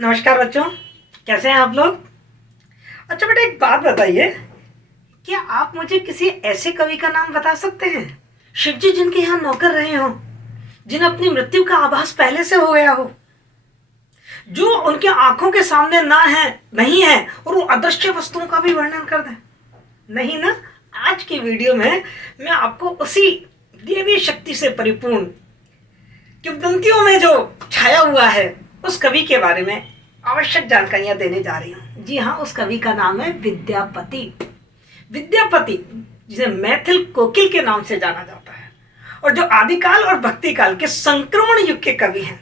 नमस्कार बच्चों, कैसे हैं आप लोग। अच्छा बेटा, एक बात बताइए, क्या आप मुझे किसी ऐसे कवि का नाम बता सकते हैं शिवजी जिनके यहाँ नौकर रहे हों, जिन्हें अपनी मृत्यु का आभास पहले से हो गया हो, जो उनके आंखों के सामने ना है नहीं है और वो अदृश्य वस्तुओं का भी वर्णन कर दें? नहीं ना। आज की वीडियो में मैं आपको उसी देवी शक्ति से परिपूर्ण किंवदंतियों में जो छाया हुआ है उस कवि के बारे में आवश्यक जानकारियां देने जा रही हूँ। जी हाँ, उस कवि का नाम है विद्यापति। विद्यापति, जिसे मैथिल कोकिल के नाम से जाना जाता है और जो आदिकाल और भक्तिकाल के संक्रमण युग के कवि हैं।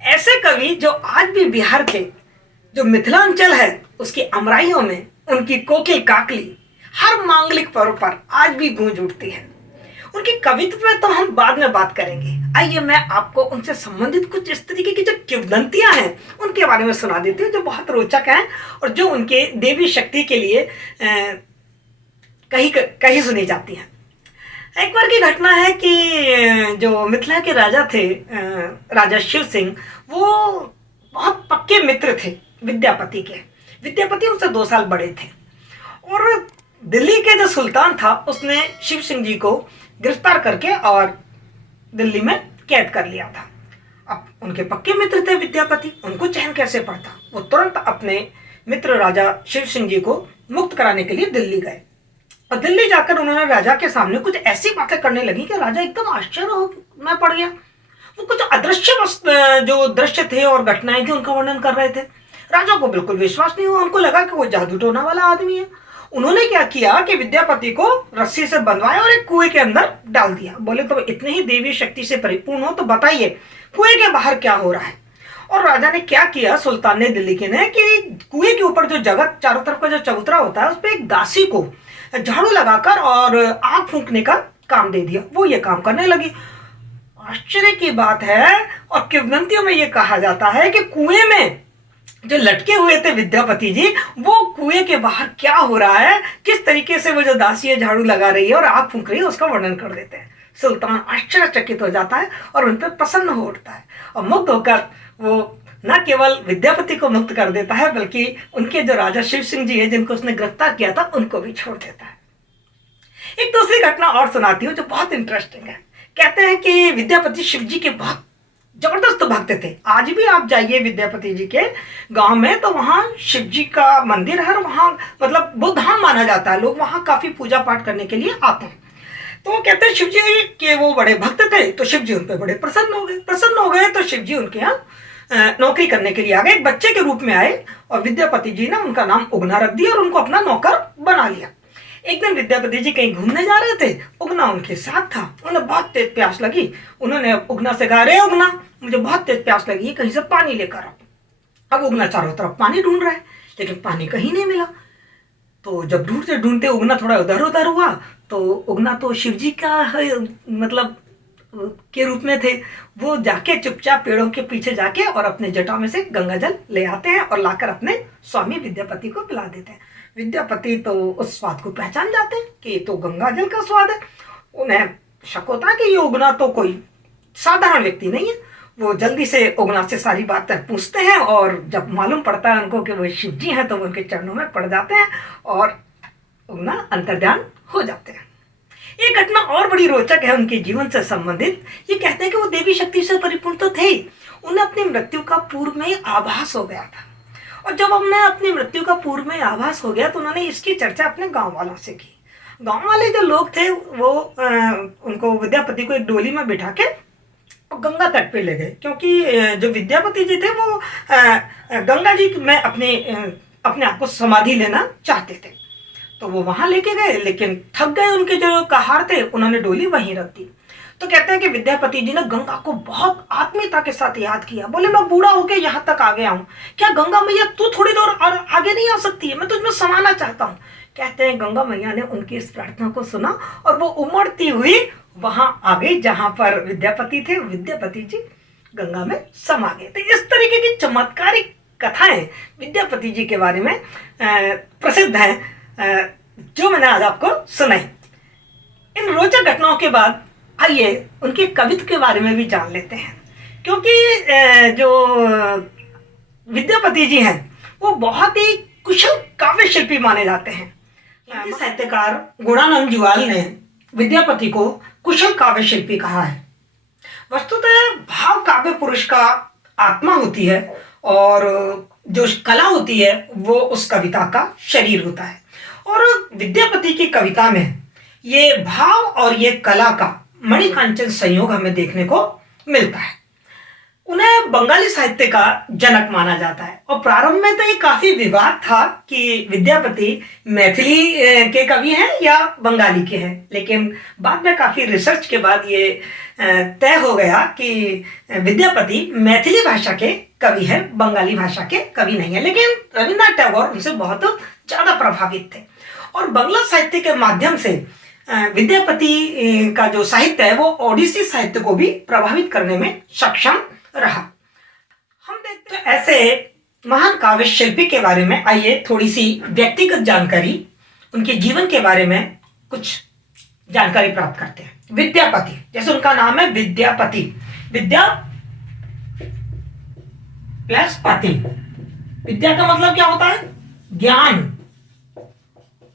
ऐसे कवि जो आज भी बिहार के जो मिथिलांचल है उसकी अमराइयों में उनकी कोकिल काकली हर मांगलिक पर्व पर आज भी गूंज उठती है। उनकी कवित्व में तो हम बाद में बात करेंगे। आइए मैं आपको उनसे संबंधित कुछ इस तरीके की जो किंवदंतियां हैं उनके बारे में सुना देती हूँ, जो बहुत रोचक हैं और जो उनके देवी शक्ति के लिए कहीं कहीं सुनी जाती हैं। एक बार की घटना है कि जो मिथिला के राजा थे, राजा शिव सिंह, वो बहुत पक्के मित्र थे विद्यापति के। विद्यापति उनसे 2 साल बड़े थे और दिल्ली के जो सुल्तान था उसने शिव सिंह जी को गिरफ्तार करके और दिल्ली में कैद कर लिया था। अब उनके पक्के मित्र थे विद्यापति, उनको चैन कैसे पड़ता। वो तुरंत अपने मित्र राजा शिव सिंह जी को मुक्त कराने के लिए दिल्ली गए और दिल्ली जाकर उन्होंने राजा के सामने कुछ ऐसी बातें करने लगी कि राजा एकदम आश्चर्य में पड़ गया। वो कुछ अदृश्य जो दृश्य थे और घटनाएं थी उनका वर्णन कर रहे थे। राजा को बिल्कुल विश्वास नहीं हुआ, उनको लगा कि वो जादू टोना वाला आदमी है। उन्होंने क्या किया कि विद्यापति को रस्सी से बंधवाया और एक कुएं के अंदर डाल दिया। बोले तो इतने ही देवी शक्ति से परिपूर्ण हो तो बताइए कुएं के बाहर क्या हो रहा है। और राजा ने क्या किया, सुल्तान ने दिल्ली के ने, कि कुएं के ऊपर जो जगह चारों तरफ का जो चबूतरा होता है उस पर एक दासी को झाड़ू लगाकर और आग फूंकने का काम दे दिया। वो ये काम करने लगी। आश्चर्य की बात है और किंवदंतियों में ये कहा जाता है कि कुएं में जो लटके हुए थे विद्यापति जी, वो कुएं के बाहर क्या हो रहा है, किस तरीके से वो जो दासी है झाड़ू लगा रही है और आग फूंक रही है, उसका वर्णन कर देते हैं। सुल्तान आश्चर्यचकित हो जाता है और उन पर प्रसन्न हो उठता है और मुक्त होकर वो न केवल विद्यापति को मुक्त कर देता है बल्कि उनके जो राजा शिव सिंह जी है जिनको उसने गिरफ्तार किया था उनको भी छोड़ देता है। एक दूसरी घटना और सुनाती हूँ जो बहुत इंटरेस्टिंग है। कहते हैं कि विद्यापति शिव जी के बहुत जबरदस्त भक्त थे। आज भी आप जाइए विद्यापति जी के गांव में तो वहाँ शिव जी का मंदिर है, वहाँ मतलब वो धाम माना जाता है, लोग वहाँ काफी पूजा पाठ करने के लिए आते हैं। तो वो कहते हैं शिव जी के वो बड़े भक्त थे तो शिव जी उन पर बड़े प्रसन्न हो गए तो शिव जी उनके यहाँ नौकरी करने के लिए आ गए। एक बच्चे के रूप में आए और विद्यापति जी ने उनका नाम उगना रख दिया और उनको अपना नौकर बना लिया। एक दिन विद्यापति जी कहीं घूमने जा रहे थे, उगना उनके साथ था। उन्हें बहुत तेज प्यास लगी। उन्होंने उगना से कहा, अरे उगना, मुझे बहुत तेज प्यास लगी है, कहीं से पानी लेकर आओ। अब उगना चारों तरफ पानी ढूंढ रहा है लेकिन पानी कहीं नहीं मिला। तो जब ढूंढते ढूंढते उगना थोड़ा उधर उधर हुआ तो उगना तो शिव जी का मतलब के रूप में थे। वो जाके चुपचाप पेड़ों के पीछे जाके और अपने जटा में से गंगा जल ले आते हैं और लाकर अपने स्वामी विद्यापति को पिला देते हैं। विद्यापति तो उस स्वाद को पहचान जाते हैं कि ये तो गंगा जल का स्वाद है। उन्हें शक होता है कि ये उगना तो कोई साधारण व्यक्ति नहीं है। वो जल्दी से उगना से सारी बातें पूछते हैं और जब मालूम पड़ता है उनको कि वो शिव जी हैं तो वो उनके चरणों में पड़ जाते हैं और उगना अंतर्ध्यान हो जाते हैं। एक घटना और बड़ी रोचक है उनके जीवन से संबंधित। ये कहते हैं कि वो देवी शक्ति से परिपूर्ण तो थे, उन्हें अपनी मृत्यु का पूर्व में आभास हो गया था। और जब हमने अपनी मृत्यु का पूर्व में आभास हो गया तो उन्होंने इसकी चर्चा अपने गांव वालों से की। गांव वाले जो लोग थे वो उनको विद्यापति को एक डोली में बिठा के गंगा तट पे ले गए, क्योंकि जो विद्यापति जी थे वो गंगा जी में अपने आप को समाधि लेना चाहते थे। तो वो वहां लेके गए लेकिन थक गए, उनके जो कहार थे, उन्होंने डोली वहीं रख दी। तो कहते हैं कि विद्यापति जी ने गंगा को बहुत आत्मीयता के साथ याद किया। बोले, मैं बूढ़ा होके यहाँ तक आ गया हूँ, क्या गंगा मैया तू थोड़ी देर और आगे नहीं आ सकती है, मैं तुझमें समाना चाहता हूँ। कहते हैं गंगा मैया ने उनकी इस प्रार्थना को सुना और वो उमड़ती हुई वहां आ गई जहां पर विद्यापति थे। विद्यापति जी गंगा में समा गए। तो इस तरीके की चमत्कारिक कथाएं विद्यापति जी के बारे में प्रसिद्ध हैं जो मैंने आज आपको सुनाई। इन रोचक घटनाओं के बाद आइए उनके कवित्व के बारे में भी जान लेते हैं, क्योंकि जो विद्यापति जी हैं वो बहुत ही कुशल काव्य शिल्पी माने जाते हैं। हिंदी साहित्यकार गुणानंद जुआल ने विद्यापति को कुशल काव्य शिल्पी कहा है। वस्तुतः भाव काव्य पुरुष का आत्मा होती है और जो कला होती है वो उस कविता का शरीर होता है। और विद्यापति की कविता में ये भाव और ये कला का मणिकांचन संयोग हमें देखने को मिलता है। उन्हें बंगाली साहित्य का जनक माना जाता है और प्रारंभ में तो ये काफी विवाद था कि विद्यापति मैथिली के कवि हैं या बंगाली के हैं, लेकिन बाद में काफी रिसर्च के बाद ये तय हो गया कि विद्यापति मैथिली भाषा के कवि हैं, बंगाली भाषा के कवि नहीं है। लेकिन रविन्द्रनाथ टैगोर उनसे बहुत ज्यादा प्रभावित थे और बंगला साहित्य के माध्यम से विद्यापति का जो साहित्य है वो ओडिसी साहित्य को भी प्रभावित करने में सक्षम रहा। हम देखते हैं ऐसे महान काव्य शिल्पी के बारे में। आइए थोड़ी सी व्यक्तिगत जानकारी, उनके जीवन के बारे में कुछ जानकारी प्राप्त करते हैं। विद्यापति, जैसे उनका नाम है विद्यापति, विद्या प्लस पति। विद्या का मतलब क्या होता है? ज्ञान,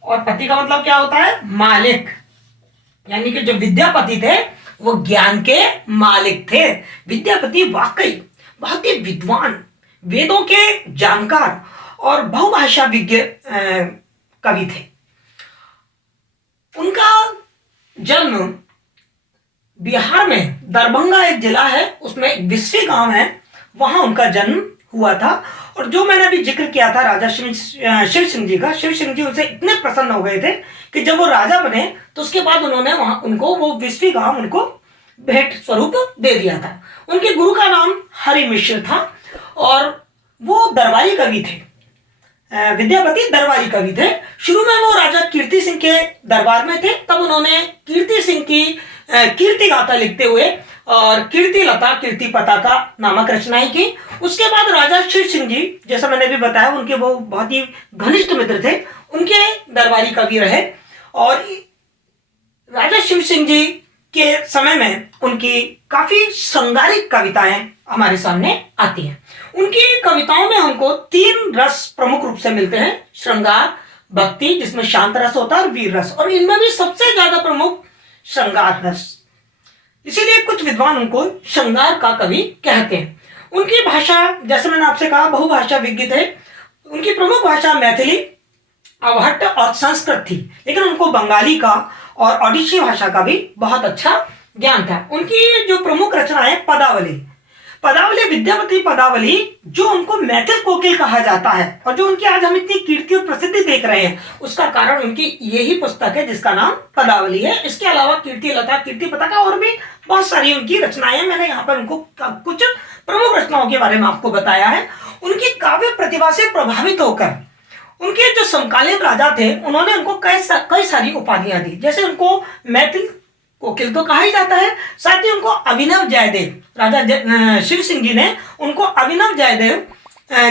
और पति का मतलब क्या होता है? मालिक। यानी कि जो विद्यापति थे वो ज्ञान के मालिक थे। विद्यापति वाकई बहुत ही विद्वान, वेदों के जानकार और बहुभाषा विज्ञ कवि थे। उनका जन्म बिहार में दरभंगा एक जिला है, उसमें एक बिस्वी गांव है, वहां उनका जन्म हुआ था। और जो मैंने अभी जिक्र किया था राजा शिव सिंह जी का, शिव सिंह जी उनसे इतने प्रसन्न हो गए थे कि जब वो राजा बने तो उसके बाद उन्होंने वहां उनको वो बिस्वी गांव उनको भेंट स्वरूप दे दिया था। उनके गुरु का नाम हरि मिश्र था और वो दरबारी कवि थे। विद्यापति दरबारी कवि थे। शुरू में वो राजा कीर्ति सिंह के दरबार में थे, तब उन्होंने कीर्ति सिंह की कीर्ति गाथा लिखते हुए और कीर्ति लता कीर्ति पताका नामक रचनाएं की। उसके बाद राजा शिव सिंह जी, जैसा मैंने भी बताया, उनके वो बहुत ही घनिष्ठ मित्र थे, उनके दरबारी कवि रहे। और राजा शिव सिंह जी के समय में उनकी काफी श्रृंगारिक कविताएं हमारे सामने आती हैं। उनकी कविताओं में हमको 3 रस प्रमुख रूप से मिलते हैं: श्रृंगार, भक्ति जिसमें शांत रस होता है, और वीर रस, और इनमें भी सबसे ज्यादा प्रमुख श्रृंगार रस। इसीलिए कुछ विद्वान उनको श्रृंगार का कवि कहते हैं। उनकी भाषा, जैसे मैंने आपसे कहा, बहुभाषा विज्ञ थे। उनकी प्रमुख भाषा मैथिली, अवहट्ट और संस्कृत थी, लेकिन उनको बंगाली का और ओडिसी भाषा का भी बहुत अच्छा ज्ञान था। उनकी जो प्रमुख रचना है पदावली, पदावली विद्यापति पदावली, जो उनको मैथिल कोकिल कहा जाता है और जो उनकी आज हम इतनी कीर्ति और प्रसिद्धि देख रहे हैं, उसका कारण उनकी यही पुस्तक है जिसका नाम पदावली है। इसके अलावा कीर्ति लता कीर्ति पताका और भी बहुत सारी उनकी रचनाएं, मैंने यहाँ पर उनको कुछ प्रमुख रचनाओं के बारे में आपको बताया है। उनकी काव्य प्रतिभा से प्रभावित होकर उनके जो समकालीन राजा थे उन्होंने उनको कई सारी उपाधियां दी। जैसे उनको मैथिल कोकिल तो कहा ही जाता है, साथ ही उनको अभिनव जयदेव, राजा शिव सिंह जी ने उनको अभिनव जयदेव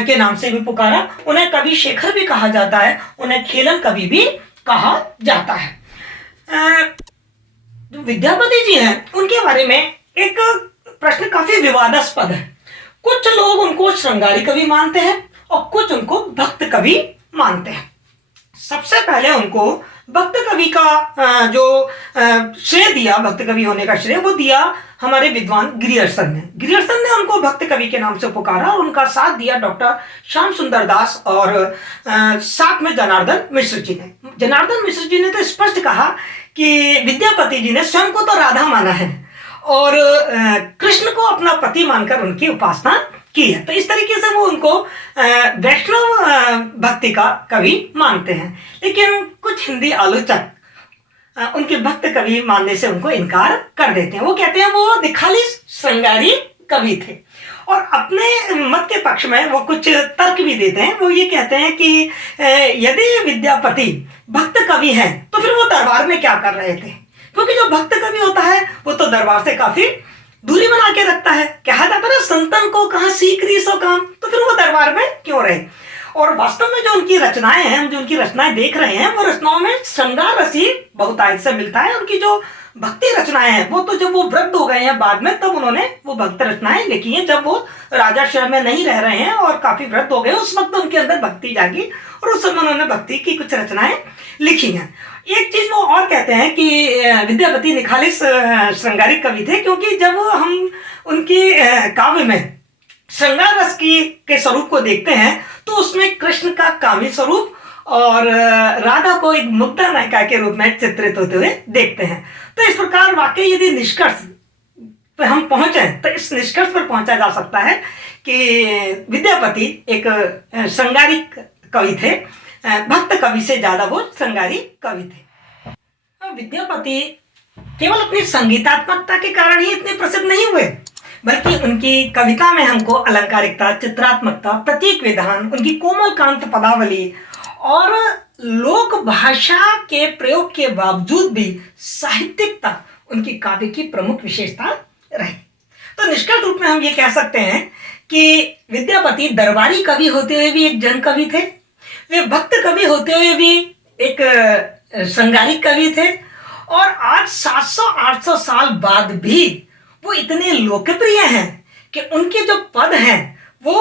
के नाम से भी पुकारा। उन्हें कवि शेखर भी कहा जाता है, उन्हें खेलन कवि भी कहा जाता है। जो विद्यापति जी हैं उनके बारे में एक प्रश्न काफी विवादास्पद है। कुछ लोग उनको श्रृंगारी कवि मानते हैं और कुछ उनको भक्त कवि मानते हैं। सबसे पहले उनको भक्त कवि का जो श्रेय दिया, भक्त कवि होने का श्रेय वो दिया हमारे विद्वान ग्रियर्सन ने। ग्रियर्सन ने उनको भक्त कवि के नाम से पुकारा और उनका साथ दिया डॉक्टर श्याम सुंदर दास और साथ में जनार्दन मिश्र जी ने। जनार्दन मिश्र जी ने तो स्पष्ट कहा कि विद्यापति जी ने स्वयं को तो राधा माना है और कृष्ण को अपना पति मानकर उनकी उपासना की है। तो इस तरीके से वो उनको वैष्णव भक्ति का कवि मानते हैं। लेकिन कुछ हिंदी आलोचक उनके भक्त कवि मानने से उनको इनकार कर देते हैं। वो कहते हैं वो दिखाली श्रृंगारी कवि थे और अपने मत के पक्ष में वो कुछ तर्क भी देते हैं। वो ये कहते हैं कि यदि विद्यापति भक्त कवि हैं तो फिर वो दरबार में क्या कर रहे थे, क्योंकि जो भक्त कवि होता है वो तो दरबार से काफी दूरी बना के रखता है। कहा जाता है ना, संतन को कहाँ सीख रही सो काम, तो फिर वो दरबार में क्यों रहे। और वास्तव में जो उनकी रचनाएं हैं, हम जो उनकी रचनाएं देख रहे हैं, वो रचनाओं में श्रृंगार रस ही बहुतायत से मिलता है। उनकी जो भक्ति रचनाएं हैं वो तो जब वो वृद्ध हो गए हैं बाद में, तब उन्होंने वो भक्त रचनाएं लिखी हैं। जब वो राजा शहर में नहीं रह रहे हैं और काफी वृद्ध हो गए, उस वक्त उनके अंदर भक्ति जागी और उस समय उन्होंने भक्ति की कुछ रचनाएं लिखी हैं। एक चीज वो और कहते हैं कि विद्यापति निखालिस श्रृंगारिक कवि थे, क्योंकि जब हम उनकी काव्य में श्रृंगार रस के स्वरूप को देखते हैं तो उसमें कृष्ण का काव्य स्वरूप और राधा को एक मुग्धा नायिका के रूप में चित्रित होते हुए देखते हैं। तो इस प्रकार वाकई यदि निष्कर्ष पे हम पहुंचे तो इस निष्कर्ष पर पहुंचा जा सकता है कि विद्यापति एक श्रृंगारिक कवि थे, भक्त कवि से ज्यादा वो श्रृंगारिक कवि थे। विद्यापति केवल अपनी संगीतात्मकता के कारण ही इतने प्रसिद्ध नहीं हुए, बल्कि उनकी कविता में हमको अलंकारिकता, चित्रात्मकता, प्रतीक विधान, उनकी कोमल कांत पदावली और लोक भाषा के प्रयोग के बावजूद भी साहित्यिकता उनकी काव्य की प्रमुख विशेषता रही। तो निष्कर्ष रूप में हम ये कह सकते हैं कि विद्यापति दरबारी कवि होते हुए भी एक जन कवि थे, वे भक्त कवि होते हुए भी एक श्रृंगारिक कवि थे, और आज 700-800 साल बाद भी वो इतने लोकप्रिय हैं कि उनके जो पद हैं वो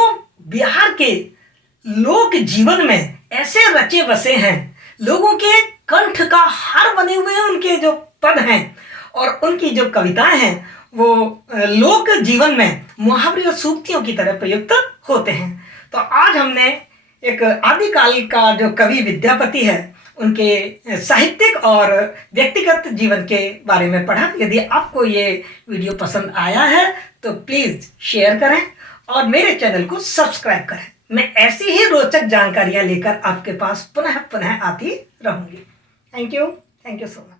बिहार के लोक जीवन में ऐसे रचे बसे हैं, लोगों के कंठ का हार बने हुए हैं उनके जो पद हैं, और उनकी जो कविताएं हैं वो लोक जीवन में मुहावरे और सूक्तियों की तरह प्रयुक्त होते हैं। तो आज हमने एक आदिकाल का जो कवि विद्यापति है उनके साहित्यिक और व्यक्तिगत जीवन के बारे में पढ़ा। यदि आपको ये वीडियो पसंद आया है तो प्लीज़ शेयर करें और मेरे चैनल को सब्सक्राइब करें। मैं ऐसी ही रोचक जानकारियां लेकर आपके पास पुनः पुनः आती रहूंगी। Thank you so much.